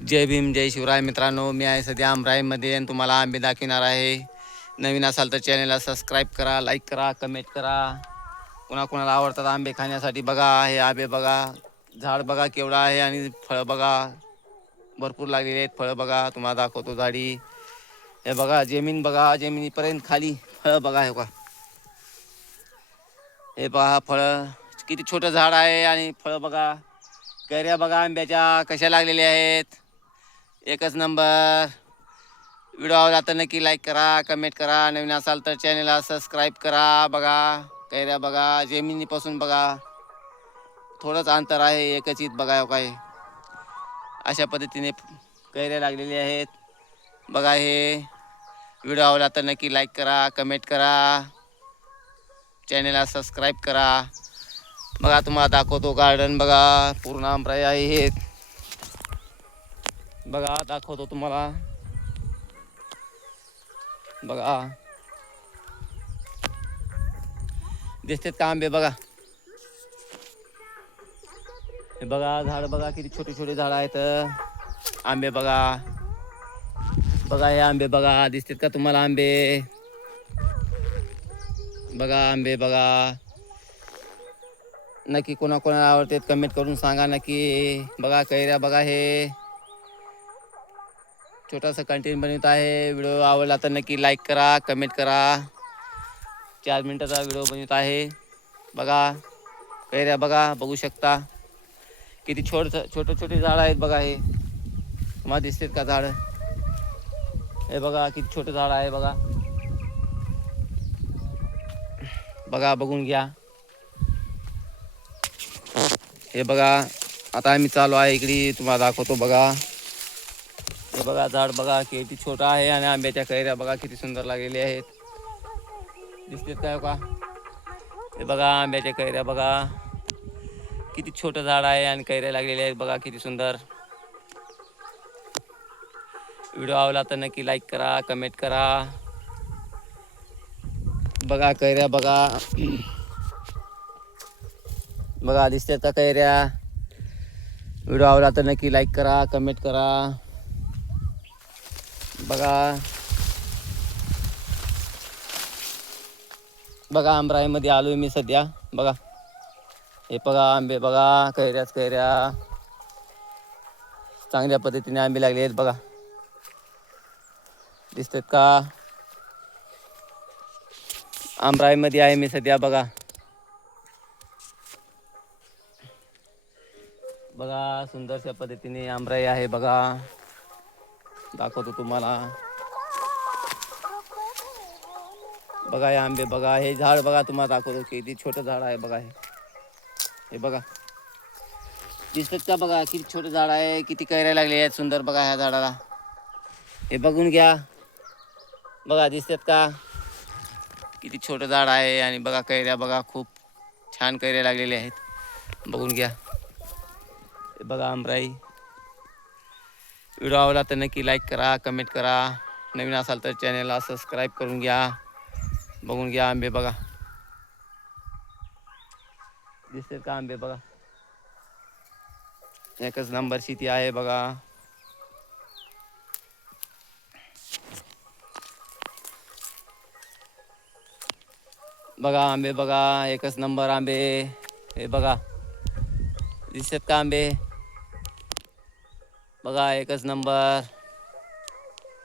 जय भीम जय शिवराय मित्रांनो, मी आहे सध्या आमराईमध्ये आणि तुम्हाला आंबे दाखवणार आहे. नवीन असाल तर चॅनलला सबस्क्राईब करा, लाईक करा, कमेंट करा. कोणाकोणाला आवडतात आंबे खाण्यासाठी बघा. हे आंबे बघा, झाड बघा केवढा आहे आणि फळं बघा भरपूर लागलेले आहेत. फळं बघा, तुम्हाला दाखवतो झाडी. हे बघा जमीन बघा, जमिनीपर्यंत खाली फळं बघा. हे पहा फळं किती छोटं झाड आहे आणि फळं बघा. कैऱ्या बघा आंब्याच्या कशा लागलेल्या आहेत, एकच नंबर. व्हिडिओ आवडला तर नक्की लाईक करा, कमेंट करा. नवीन असाल तर चॅनलला सबस्क्राईब करा. बघा कैऱ्या बघा, जमिनीपासून बघा थोडंच अंतर आहे, एकच ईद बघा. काय अशा पद्धतीने कैऱ्या लागलेल्या आहेत बघा. हे व्हिडिओ आवडला तर नक्की लाईक करा, कमेंट करा, चॅनलला सबस्क्राईब करा. बघा तुम्हाला दाखवतो गार्डन बघा, पूर्ण आंबराई आहेत बघा. दाखवतो तुम्हाला बघा, दिसतात का आंबे बघा. हे बघा झाड बघा, किती छोटे छोटे झाड आहेत. आंबे बघा बघा, हे आंबे बघा, दिसतात का तुम्हाला आंबे बघा. आंबे बघा, नक्की कोणाकोणाला आवडतात कमेंट करून सांगा नक्की. बघा कैऱ्या बघा. हे छोटासा कंटेंट बनवत आहे. व्हिडिओ आवडला तर नक्की लाईक करा, कमेंट करा. 4 मिनिटाचा व्हिडिओ बनवत आहे बघा. कैऱ्या बघा, बघू शकता किती छोटे छोटे झाड आहेत बघा. हे तुम्हाला दिसतात का झाड. हे बघा किती छोटं झाड आहे बघा. बघा बघून घ्या. हे बघा आता आम्ही चालू आहे इकडे, तुम्हाला दाखवतो बघा. हे बघा झाड बघा किती छोटं आहे आणि आंब्याच्या कैऱ्या बघा किती सुंदर लागलेल्या आहेत. दिसतात काय का. हे बघा आंब्याच्या कैऱ्या बघा, किती छोटं झाड आहे आणि कैऱ्या लागलेल्या आहेत बघा, किती सुंदर. व्हिडिओ आवडला तर नक्की लाईक करा, कमेंट करा. बघा कैऱ्या बघा बघा, दिसतात का कैऱ्या. व्हिडिओ आवडला तर नक्की लाईक करा, कमेंट करा. बघा बघा आमराईमध्ये आलोय मी सध्या बघा. हे बघा आंबे बघा, कैऱ्याच कैऱ्या, चांगल्या पद्धतीने आंबे लागले आहेत बघा. दिसतात का. आमराईमध्ये आहे मी सध्या बघा. बघा सुंदरशा पद्धतीने आमराई आहे बघा. दाखवतो तुम्हाला बघा. हे आंबे बघा, हे झाड बघा, तुम्हाला दाखवतो किती छोटं झाड आहे बघा. हे बघा दिसतात का. बघा किती छोटं झाड आहे, किती कैऱ्या लागले आहेत सुंदर बघा ह्या झाडाला. हे बघून घ्या बघा, दिसतात का किती छोटं झाड आहे आणि बघा कैऱ्या बघा, खूप छान कैऱ्या लागलेल्या आहेत, बघून घ्या. हे बघा आमराई. व्हिडिओ आवडला तर नक्की लाईक करा, कमेंट करा. नवीन असाल तर चॅनलला सबस्क्राईब करून घ्या. बघून घ्या आंबे बघा, दिसतात का आंबे बघा. एकच नंबर शेती आहे बघा. बघा आंबे बघा, एकच नंबर आंबे. हे बघा दिसतात का आंबे बघा, एकच नंबर.